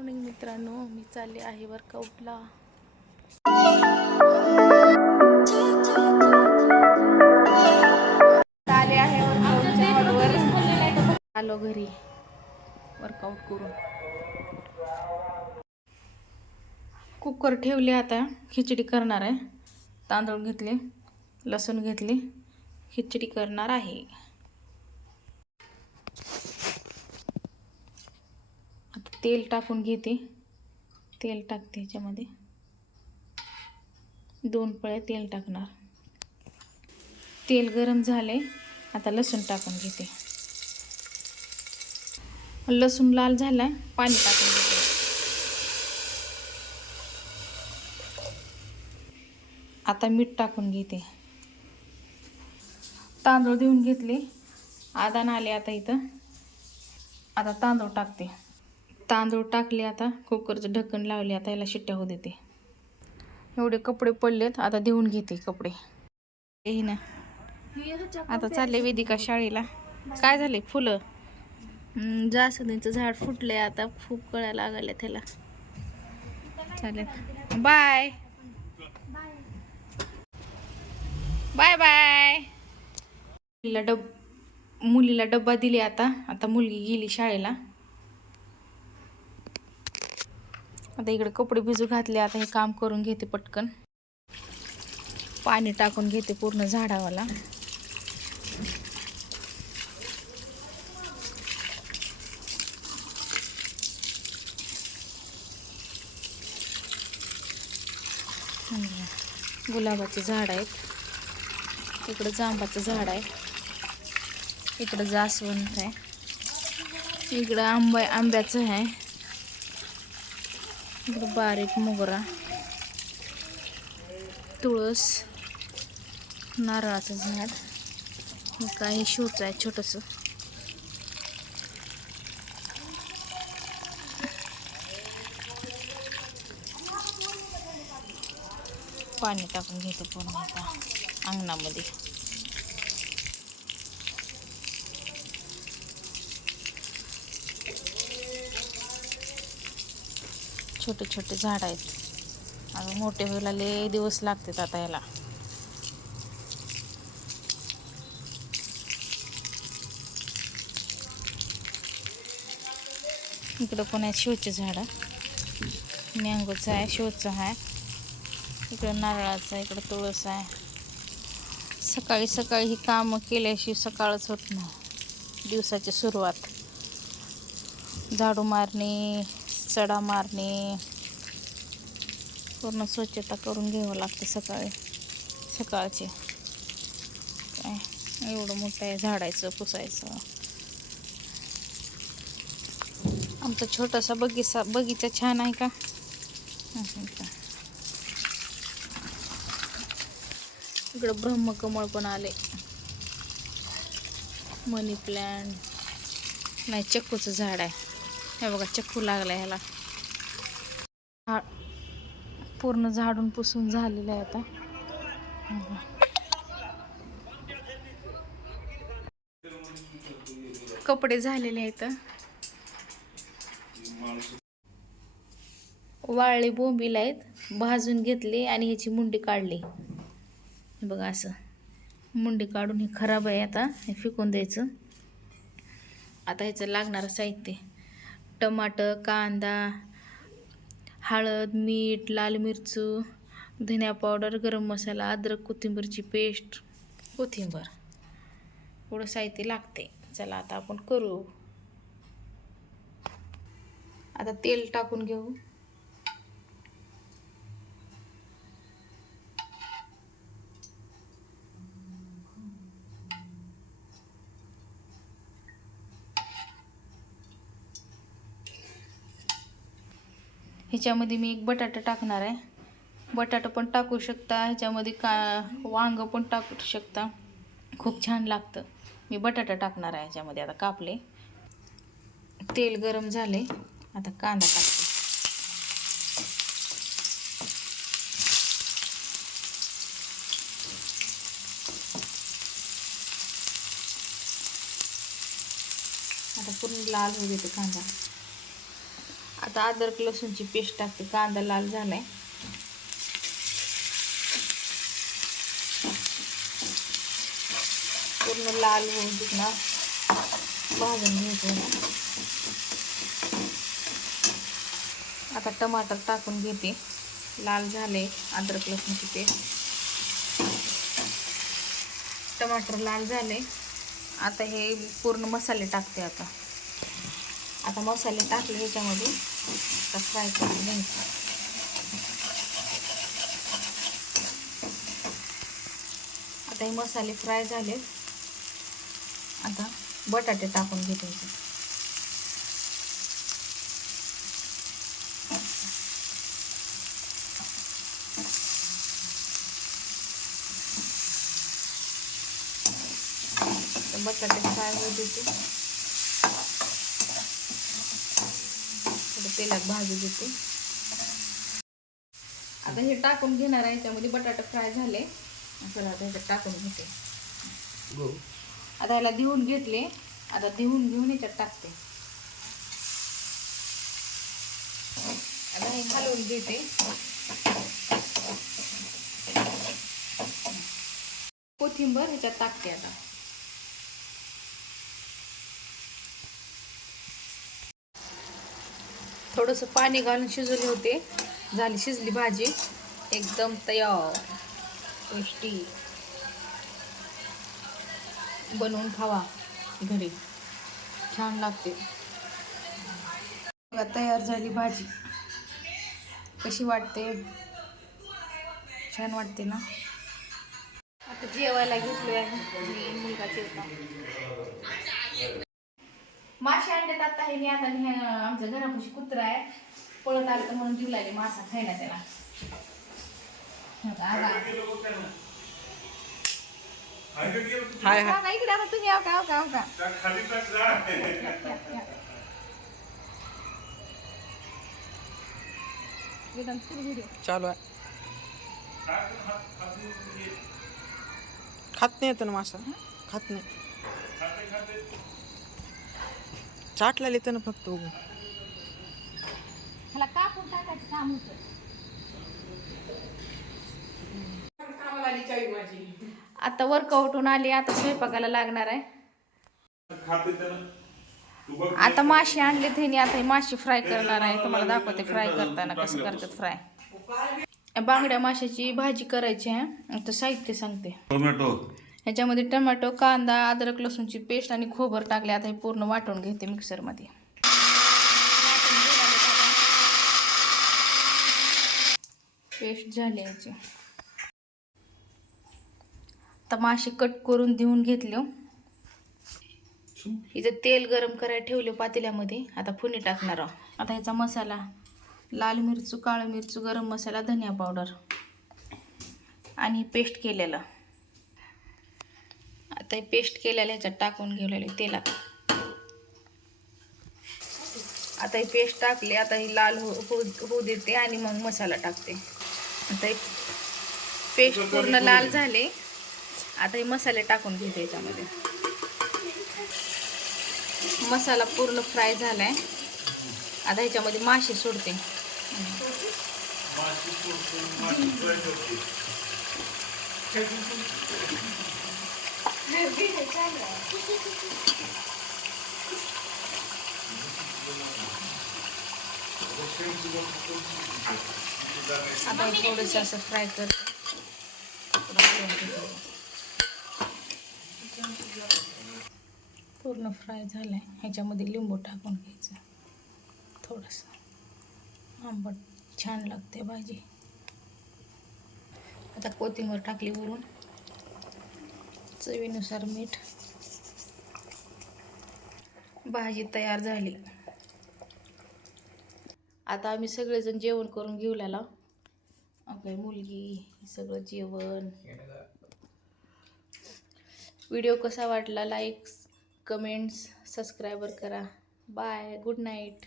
Morning मित्रांनो मी चालले आहे वर्कआउटला आले आहे वर्कआउटच्या हॉलवर आलो घरी. वर्कआउट करून. कुकर ठेवले आता. खिचडी करणार आहे. तांदूळ घेतले. लसूण घेतले. खिचडी करणार आहे. तेल टाकून घेते. तेल टाकते ह्याच्यामध्ये दोन पळ्या तेल टाकणार. तेल गरम झाले आता लसूण टाकून घेते. लसूण लाल झाला पाणी टाकून घेते. आता मीठ टाकून घेते. तांदूळ देऊन घेतले. आदान आले आता इथं. आता तांदूळ टाकते. तांदूळ टाकले आता कुकरचं ढक्कन लावले आता याला शिट्ट्या होऊ देते. एवढे कपडे पडलेत आता देऊन घेते कपडे. हे ना आता चालले वेदिका शाळेला. काय झाले फुलं? जास्वंदीचं झाड फुटलंय आता खूप कळ्या लागल्या त्याला चालेल. बाय. Bye bye. मुलीला डब मुलीला डब्बा दिले आता आता मुलगी गेली शाळेला. आता इकडे कपडे भिजू घातले आता हे काम करून घेते पटकन. पाणी टाकून घेते पूर्ण झाडावाला. गुलाबाचे झाड आहेत. इकडं जांबाचं झाड आहे. इकडं जास्वंद आहे. इकडं आंबा आंब्याचं आहे. इकडं बारीक मोगरा तुळस नारळाचं झाड काही शोचं आहे छोटंसं. पाणी टाकून घेतो पूर्ण आता अंगणामध्ये. छोटे छोटे झाड आहेत. आणि मोठे व्हायला लय दिवस लागतात आता याला. इकडं पण आहे शिवचे झाडं. मँगोचं आहे शोचं आहे. इकडं नारळाचं आहे इकडं तुळस आहे. सकाळी सकाळी ही कामं केल्याशिवाय सकाळच होत नाही. दिवसाची सुरुवात. झाडू मारणे सडा मारणे. पूर्ण स्वच्छता करून घ्यावं लागते सकाळी. सकाळचे. काय? एवढं मोठं आहे झाडायचं पुसायचं. आमचा छोटासा बगीचा बगीचा छान आहे का? का इकडं ब्रह्मकमळ पण आले. मनी प्लॅन्ट नाही चक्कूचं झाड आहे. हे बघा चक्कू लागला ह्याला. हा पूर्ण झाडून पुसून झालेलं आहे आता. कपडे झालेले आहेत. वाळले बोंबील आहेत भाजून घेतले आणि ह्याची मुंडी काढली. हे बघा असं. मुंडी काढून हे खराब आहे आता हे फेकून द्यायचं. आता ह्याचं लागणारं साहित्य. टमाटर कांदा हळद मीठ लाल मिरचू धनिया पावडर गरम मसाला अद्रक कोथिंबीरची पेस्ट. कोथिंबीर. एवढं साहित्य लागते. चला आता आपण करू. आता तेल टाकून घेऊ. ह्याच्यामध्ये मी एक बटाटा टाकणार आहे. बटाटा पण टाकू शकता ह्याच्यामध्ये का वांगं पण टाकू शकता. खूप छान लागतं. मी बटाटा टाकणार आहे ह्याच्यामध्ये. आता कापले. तेल गरम झाले. आता कांदा टाकते. आता पूर्ण लाल होऊ देते कांदा. आता अदरक अद्रक लसूणची पेस्ट टाकते. कांदा लाल झालाय. पूर्ण लाल होऊन ना भाजून घ्यायचं. आता टमाटर टाकून घेते. लाल झाले अद्रक लसूणची पेस्ट. टमाटर लाल झाले. आता हे पूर्ण मसाले टाकते आता. आता मसाले टाकले ह्याच्यामध्ये. आता फ्राय करून घ्यायचं आता हे मसाले फ्राय झाले. आता बटाटे टाकून घेते बटाटे फ्राय होऊ देते तेलात भाजू देते. आता हे टाकून घेणार आहे याच्यामध्ये बटाटे फ्राय झाले. चला आता ह्याच्यात टाकून घेते. आता ह्याला देऊन घेतले आता देऊन घेऊन याच्यात टाकते. आता हे हलवून घेते. कोथिंबर ह्याच्यात टाकते आता. थोडंसं पाणी घालून शिजवले होते. झाली शिजली भाजी. एकदम तयार. टेस्टी. बनवून खावा घरी. छान लागते. तयार झाली भाजी. कशी वाटते? छान वाटते ना? आता जेवायला घेतलोय आहे मी मुलगा जेवता. मासे आणलेत आता हे मी आता मी आमच्या घरापाशी कुत्रा आहे. पळत आलं तर म्हणून जीव लागले मासा खायला त्याला. इकडे आता तुम्ही आव का आव का आव का. चालू आहे. खात नाही येतं ना मासा? खात नाही. चाटला येतं ना फक्त उगून. ह्याला कापून टाकायचं काम होतं. आता वर्कआउटून आली आता स्वयंपाकाला लागणार आहे. आता मासे आणले त्यांनी आता हे मासे फ्राय करणार आहे. तुम्हाला दाखवते फ्राय करताना कसं करतात फ्राय बांगड्या माशाची भाजी करायची आहे. आता साहित्य सांगते. टोमॅटो ह्याच्यामध्ये टमॅटो कांदा अद्रक लसूणची पेस्ट आणि खोबर टाकले. आता हे पूर्ण वाटून घेते मिक्सरमध्ये. पेस्ट झाली याची. आता मासे कट करून देऊन घेतले इथं हो. तेल गरम करायला ठेवले हो पातेल्यामध्ये. आता फुनी टाकणार आहोत आता ह्याचा मसाला लाल मिरचू काळं मिरचू गरम मसाला धनिया पावडर आणि पेस्ट केलेलं. आता हे पेस्ट केलेलं ह्याच्यात टाकून घेवलेले तेलात. आता ही पेस्ट टाकली आता ही लाल हो हो होऊ देते आणि मग मसाला टाकते. आता ही पेस्ट पूर्ण लाल झाले. आता हे मसाले टाकून घेते याच्यामध्ये. मसाला पूर्ण फ्राय झालाय. आता ह्याच्यामध्ये मासे सोडते. आता थोडस थोडंसं असं फ्राय करते पूर्ण फ्राय झालाय. ह्याच्यामध्ये लिंबू टाकून घ्यायचं. थोडंसं. आंबट छान लागते भाजी. आता कोथिंबीर टाकली वरून. चवीनुसार मीठ भाजी तयार झाली. आता आम्ही सगळेजण जेवण करून घेऊ लागला आपली मुलगी सगळं जेवण. व्हिडिओ कसा वाटला लाईक्स कमेंट्स सबस्क्रायबर करा. Bye good night